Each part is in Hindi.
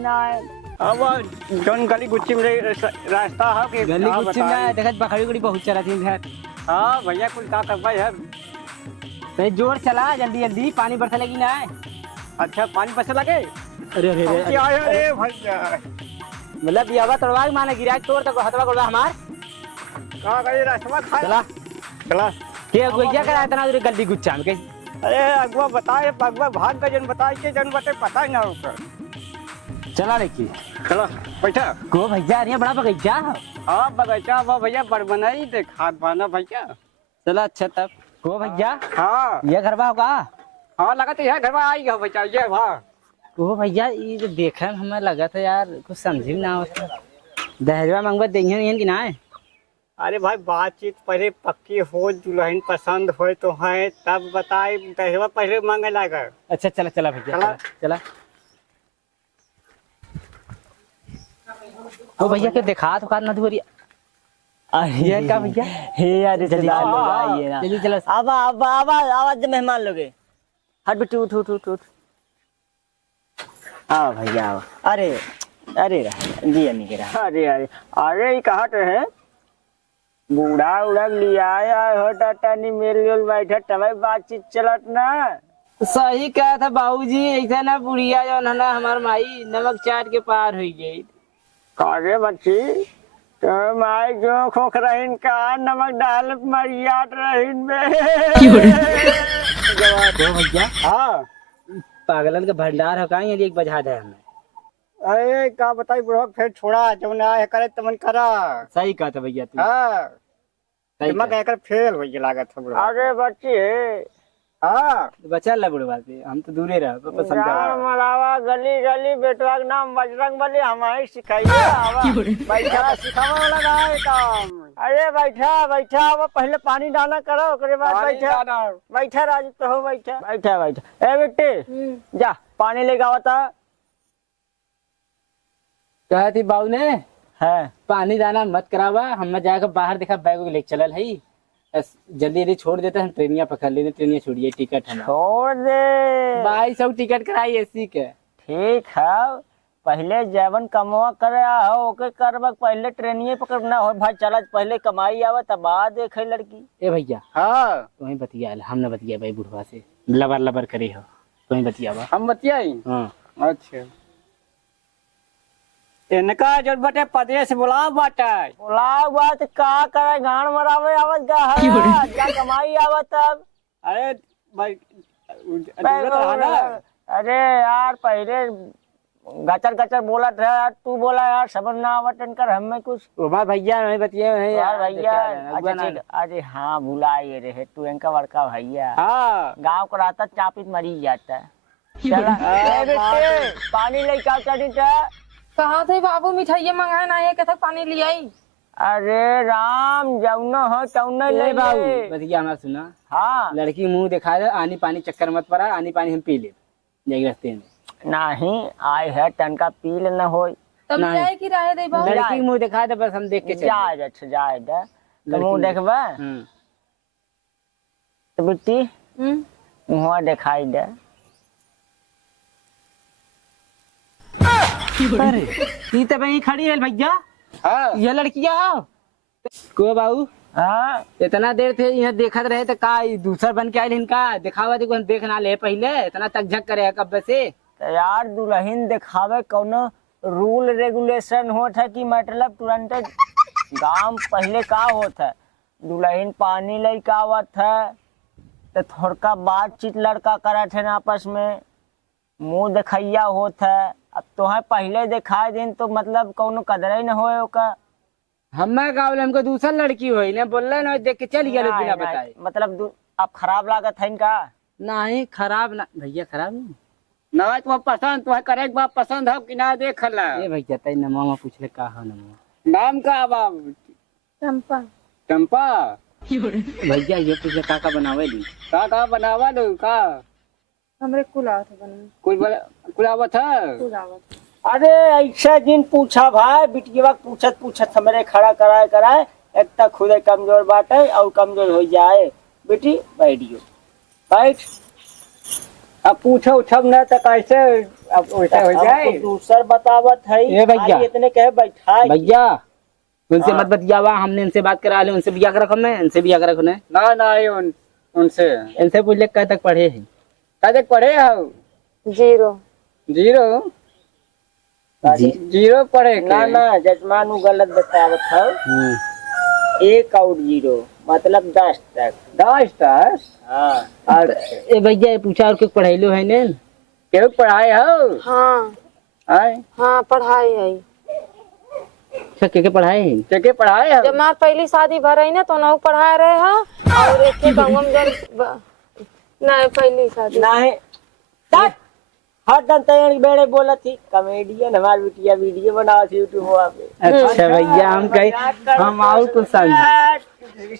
ना है। अब जौन गली गुच्ची में रास्ता है कि गली गुच्ची में देखत बकरी उकरी बहुत चला थी घर। हाँ भैया कुल का करवाई है। तो जोर चला जल्दी जल्दी पानी बरसा लगी ना है। अच्छा पानी बरसे लगे। अरे अरे अरे अरे भैया मतलब ये आवाज तोड़वा माने गिरा तोड़ तक हथवा कोड़ा हमार कहां गई रास्ता खा चला चला के गोइया करा इतना दूर गली गुच्चा में कैसे। अरे अगवा बताए अगवा भाग का जन बताए के जन बते पता ही ना होकर। चला देखिए चलो बैठा को भैया अरे बड़ा बगीचा है। हाँ बगीचा वो भैया बड़बनाई देखा बाना भैया। चला अच्छा तब को भैया हाँ ये घरवा होगा। हाँ लगता है घर में आई गया भैया ये वाह। ओ भैया ये तो देखा हमें लगा था यार कुछ समझी ना होता दहेजवा मंगवा देंगे कि ना है। अरे भाई बातचीत पहले पक्की हो दुल्हन पसंद हो तो है तब बताए दहेजवा पहले मांगे लगा। अच्छा चला चला भैया चला। चला ओ भैया के देखा तो कार ना दुवरिया ये क्या भैया हे यार जल्दी आइए ना जल्दी चला आवाज मेहमान लोगे हट बेटी उठ उठ उठ उठ आओ भैया आओ। अरे अरे जी नहीं गिरा। अरे अरे अरे ये कहा तो है बूढ़ा उड़ा लिया हो टाटानी मेरे बैठा तब बातचीत चलत ना। सही कहा था बाबूजी ऐसा ना बुढ़िया जो ना हमार माई नमक चाट के पार हो गई। कारे बच्ची तो माई जो खोख रहीन का नमक डाल मरियाट रहीन में तो भैया हाँ पागलन का भंडार है कहाँ ये एक बजा दे हमें। अरे का बताई बुढ़ा फिर छोड़ा जब ना करे तमन करा। सही कहा था भैया तू हाँ सही दिमाग कहा। एकर फेल हो गया लागत है बुढ़ा। अरे बच्ची हाँ बचा ला बुढ़वा से हम तो दूरे रह पापा समझा गाँव मलावा गली गली बेटवा के नाम बजरंग बली हमारी सिखाइए आवा बैठा सिखावा वाला ना है काम। अरे बैठा बैठा आवा पहले पानी डाला करो उसके बाद बैठा बैठा राजू तो हो बैठा बैठा बैठा ए बेटे जा पानी लेके आवता। कहा थी बाबू ने है पानी दाना मत करावा हम जाकर बाहर देखा बैग लेके चलल है जल्दी जल्दी छोड़ देते हम ट्रेनिया पकड़ लेते ट्रेनिया छोड़िए टिकट हम छोड़ दे 2200 टिकट कराई एसी के। ठीक है पहले जैवन कमवा करे हो ओके करबक पहले ट्रेनिए पकड़ना हो भाई चला पहले कमाई आवे तब बाद देखे लड़की। ए भैया हाँ तुम्हें बतिया हम न बतिया भाई बुढ़वा से लबर लबर करे हो तुम्हें बतिया हम बतियाई। हाँ अच्छा इनका जो बटे पदे से बुलाओ बाटा बुलाओ बात का करे गान मरावे आवत का है क्या कमाई आवत तब। अरे भाई जरूरत रहा ना। अरे यार पहले गचर गचर बोला था यार तू बोला यार समझ ना आवत इनकर हमें कुछ। उमा भैया नहीं बतिया नहीं यार भैया अच्छा ठीक अरे हाँ बुलाए रहे तू इनका बड़का भैया। हाँ गाँव को रहता चापित मरी जाता है। चला बेटे पानी लेके चली था। कहा थे बाबू मिठाइया मंगाए ना है कथा पानी ले आई। अरे राम जौना हो तौना ले बाबू बाबू। बतिया हमारा सुना हाँ लड़की मुंह दिखा दे आनी पानी चक्कर मत पड़ा आनी पानी हम पी ले जाएगी रास्ते में नहीं आए है टनका पी लेना हो तब नहीं। जाए कि राहे दे बाबू। लड़की मुंह दिखा दे बस हम देख के चले जाए अच्छा जाए दे तो मुँह देखबे तो बेटी मुँह दिखाई दे। अरे ये तो भाई खड़ी है भैया हाँ ये लड़कियां को बाबू हाँ इतना देर थे यहाँ देखत रहे तो का दूसरा बन के आये इनका दिखावा देखो हम देखना ले पहले इतना तक झक करे कब से। तो यार दुल्हन दिखावे कौनो रूल रेगुलेशन होता है कि मतलब तुरंत गांव पहले का होता है दुल्हन पानी लेके आवत है तो थोड़का बातचीत लड़का करत है आपस में मुंह दिखैया होता है। अब तोहे पहले दिखाए दिन तो मतलब कौनो कदर ही न होए ओका। हमें का हमको दूसरा लड़की हुई ने बोल रहे ना देख के चल गया बिना नहीं, बताए। मतलब अब खराब लागत है इनका। नहीं खराब ना भैया खराब नहीं ना तुम्हें पसंद तुम्हें करे बाप पसंद है कि ना देख ला। ये भैया तई नमवा पूछले का हो नमवा नाम का बाबू चंपा चंपा भैया ये पूछले का बनावे ली का बनावा दो का हमरे कुल आवत बना कुल आवत है। कुल आवत। अरे ऐसा दिन पूछा भाई बिटिया पूछत पूछत हमरे खड़ा कराए कराए एक तक खुद कमजोर बाटे और कमजोर हो जाए। बेटी बैठियो बैठ अब पूछो उछब न तो कैसे अब उल्टा हो जाए। हमको दूसर बतावत है ए भैया। खाली इतने कहे बैठा भैया उनसे हाँ। मत बतियावा, हमने इनसे बात करा ले, उनसे बिया कर रखो, मैं इनसे बिया कर रखो ने। ना ये उनसे इनसे पूछ ले कब तक पढ़े हैं। कब तक पढ़े हो? 0 जीरो जी। जीरो पढ़े के? ना जजमान उ गलत बतावत है। 1 और 0 मतलब 10 तक। 10 तक? हाँ और ए भैया ये पूछा और क्यों पढ़ाइलो है ने? केहू पढ़ाए हो? हाँ आय हाँ पढ़ाई है। अच्छा के पढ़ाए हैं? के पढ़ाए हो? जब मार पहली शादी भर रही ना तो ना पढ़ा रहे हा और एक के गाँव में नहीं पहली शादी नहीं तक हर दन तैयार बेड़े बोला थी कॉमेडियन हमारी बिटिया वीडियो बनाओ थी यूट्यूब पे। अच्छा भैया हम कहीं हम और कुछ समझ।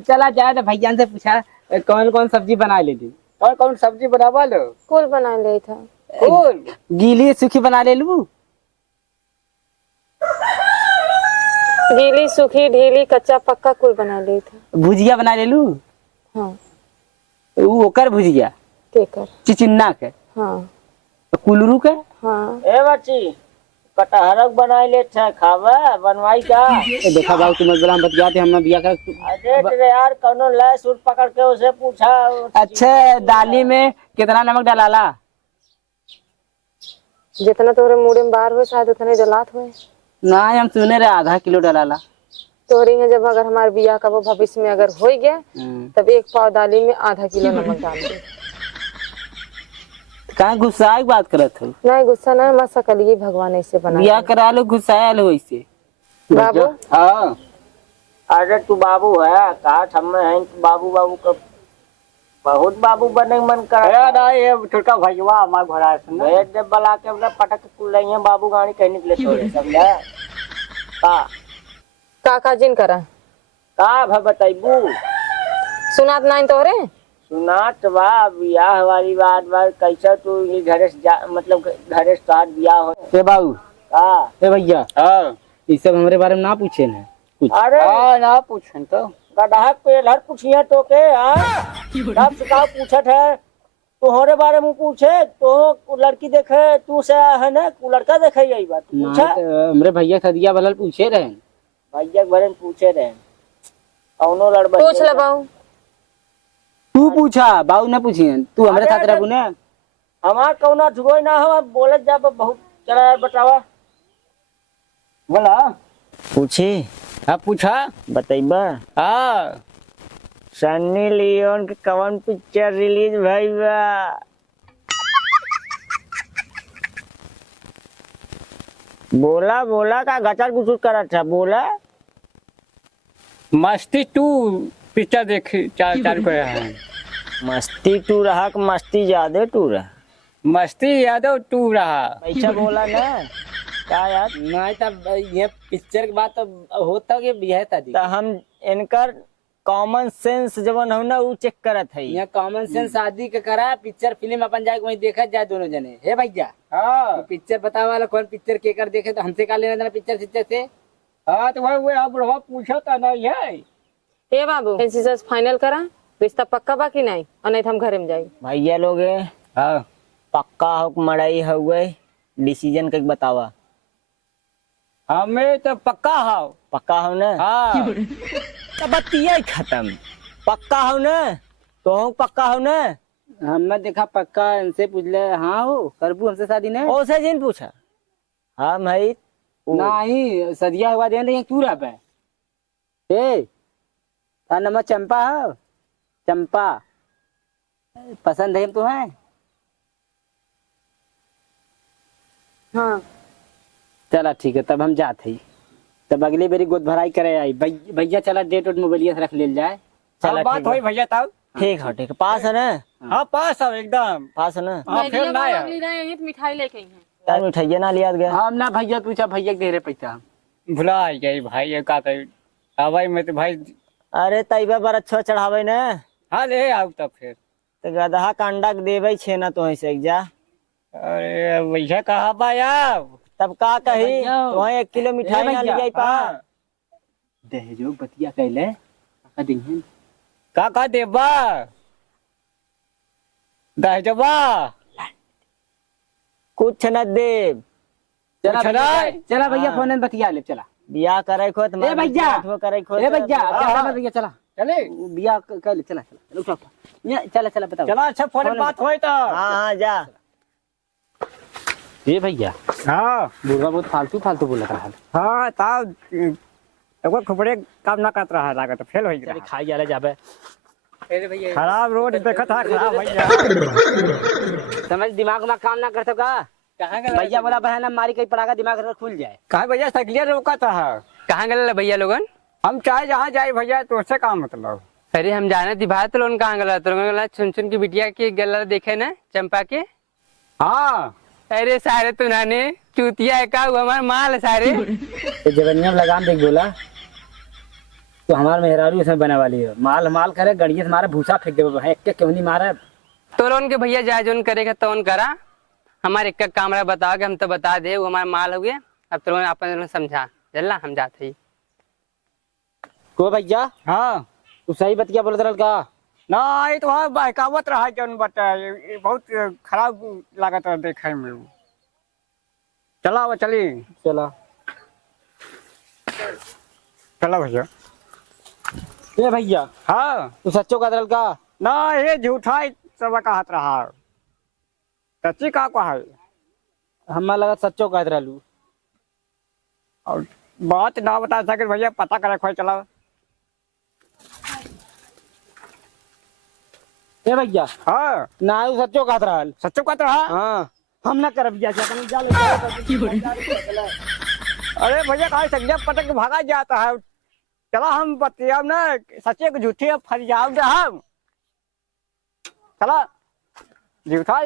चला जाए तो भैया से पूछा कौन कौन सब्जी बना लेती। कौन कौन सब्जी बनावा लो? कुल बना ले था। फूल गीली सूखी बना ले लू। गीली सूखी ढीली कच्चा पक्का कुल बना ले था। भुजिया बना ले लू। हाँ वो ओकर भुजिया केकर चिचिन्ना के हाँ कुलरू के। हाँ ए बच्ची कटहरक बनाई ले था खावा बनवाई का। देखा बाबू तुम बोला हम बतियाते हम बिया कर। अरे तेरे यार कौनो ले सूट पकड़ के उसे पूछा। अच्छा दाली में कितना नमक डाला? जितना तोरे मुड़े में बाहर हो शायद उतने जलात हो। ना हम सुने रहे आधा किलो डाला। तोरी है जब अगर हमारे बिया का वो भविष्य में अगर हो गया तब 1 पाव दाली में आधा किलो नमक डाल दे। कहाँ गुस्सा की बात करत हो? नहीं गुस्सा नहीं मत सकलिए भगवान ऐसे बना बिया करा लो गुस्सायल हो ऐसे। बाबू हाँ अरे तू बाबू है कहा हम हैं तू बाबू बाबू का बहुत बाबू बने का मन कर। ये छोटका भैया हमारे घोड़ा सुन भेज दे बला के अपना पटक कुल रही है बाबू गाड़ी कहीं निकले छोड़े समझा काका जिन करा का भ बताइबू सुनात नहीं तोरे सुनात बा बियाह वाली बात बा कैसा तू ये घरे से जा मतलब घरे से साथ बियाह हो ए बाबू का। ए भैया हाँ ये सब हमारे बारे में ना पूछे ना कुछ। अरे हाँ ना पूछन तो गढ़ा पे लड़ पूछिए तो के सब से का पूछत है तोहरे बारे में पूछे तो लड़की देखे तू से है ना लड़का देखे यही बात पूछा। हमारे भैया सदिया वाला पूछे रहे। भैया के बारे में पूछे रहे कौनो लड़ पूछ ले बाबू। तू पूछा बाबू ने पूछी तू हमारे साथ रहू ना। हमार कौना झुगोई ना हो बोलत जा बहुत चला यार बतावा बोला पूछी। हाँ पूछा बताइबा हाँ सन्नी लियोन के कौन पिक्चर रिलीज भई बा? बोला बोला का गटर गुसर करत था बोला। मस्ती 2 पिक्चर देख चालू कर रहा है। मस्ती टू रहा कि मस्ती ज्यादा टू रहा? मस्ती यादव 2 रहा। ऐसा बोला ना का यार। नहीं तब ये पिक्चर के बाद तो होता कि बिया था दी। तो हम इनकर कॉमन सेंस जवन हो ना वो चेक करत है। यहाँ कॉमन सेंस शादी के करा पिक्चर फिल्म अपन जाके वहीं देखा जाए दोनों जने। हे भैया हाँ तो पिक्चर बतावा वाला कौन पिक्चर के कर देखे तो हमसे का लेना देना पिक्चर सिक्चर से। हाँ तो वही आप बुढ़वा पूछा था नहीं है। ए बाबू एनसीएस फाइनल करा रिश्ता पक्का बा कि नहीं और नहीं तो हम घरे में जाए। भैया लोग हाँ पक्का हो मड़ाई हुए डिसीजन के बतावा। हमें तो पक्का हो। पक्का हो ना? हाँ तो बतिया खत्म। पक्का हो ना? तो पक्का हो ना? हमने देखा पक्का इनसे पूछ ले। हाँ हो करबू हमसे शादी ने। ओसे जिन पूछा हाँ भाई नहीं सदिया हुआ दे रही तू रह पे ए का नाम चंपा हो? चंपा पसंद है तुम्हें? हाँ चला ठीक है तब हम जाते ही। तब अगली बारी गोद भराई करे आई भैया चला डेट वोट मोबाइलिया से रख ले जाए। चला बात ठीक हुई है। भैया तब। ठीक है ठीक है पास है ना? हाँ पास हो एकदम। पास है ना? हाँ फिर ना यार। मिठाई लेके आई है। यार मिठाइया ना लिया गया। हम ना भैया पूछा भैया दे रहे पैसा। भुला गई भाई ये का हवाई में तो भाई। अरे तैबा बार अच्छा चढ़ावे ना। हाँ ले आओ तब फिर। तो गदहा कांडा के देवे छे ना तो ऐसे जा। अरे भैया कहा पाया तब का कही भैया। तो 1 किलो मिठाई ना ले जाई पा। दहेजो बतिया कहले का दिन का देबा दहजबा कुछ न दे। चला कुछ भैया, नहीं। चला भैया हाँ। फोन में बतिया ले चला। बियाह करे खो ए भैया, करे खो ए भैया भैया चला चले बिया कर ले, चला चला उठा उठा चला चला बताओ। चला अच्छा फोन में बात होई तो हाँ जा। ए भैया हाँ बुढ़वा बहुत फालतू फालतू बोल रहा है। हाँ ताव एगो खुपड़े काम ना करत रहा लागत फेल हो चले गया। खाई जाला जाबे। अरे भैया खराब रोड देखत है खराब भैया। समझ दिमाग में काम ना करते का। कहाँ गए भैया बोला बहन मारी कहीं पड़ाका दिमाग खुल जाए। कहा भैया साइकिल रोकत है। कहाँ गए भैया लोगन? हम चाहे जहाँ जाए भैया तो उससे काम मतलब। अरे हम जाने थी भारत लोन कहाँ गला तो सुन सुन की बिटिया के गला देखे ना चंपा के। हाँ अरे सारे तुनाने चूतिया है का हमारे माल है सारे। जबनिया में लगाम देख बोला तो हमारे मेहरारू उसमें बना वाली है। माल माल करे गड़िया से मारे भूसा फेंक दे एक क्यों नहीं मारे। तो लोन के भैया जाए जोन करेगा तो करा। हमारे एक काम रहा बताओ कि हम तो बता दे वो हमारे माल हो गए। अब तो अपन समझा चलना हम जाते ही। को भैया हाँ तू सही बतिया बोल रहा का। ना ये तो वहाँ बहकावत रहा जौन बता ये बहुत खराब लागत है देखे में। चला वो चली चला चला भैया। ए भैया हाँ तू सच्चो का दरल का। ना ये झूठा ही सब कहत रहा सच्ची का है। हमारा लगा सच्चो का दरलू। और बात ना बता सके भैया पता करे खोई चला। ए भैया हाँ ना तू सच्चो का दरल। सच्चो कहत रहा। हाँ हम ना करब जा जा ले। अरे भैया कहा संजय पटक के भागा जाता है। चला हम बतिया ना सच्चे को झूठे फरियाब हम। चला झूठा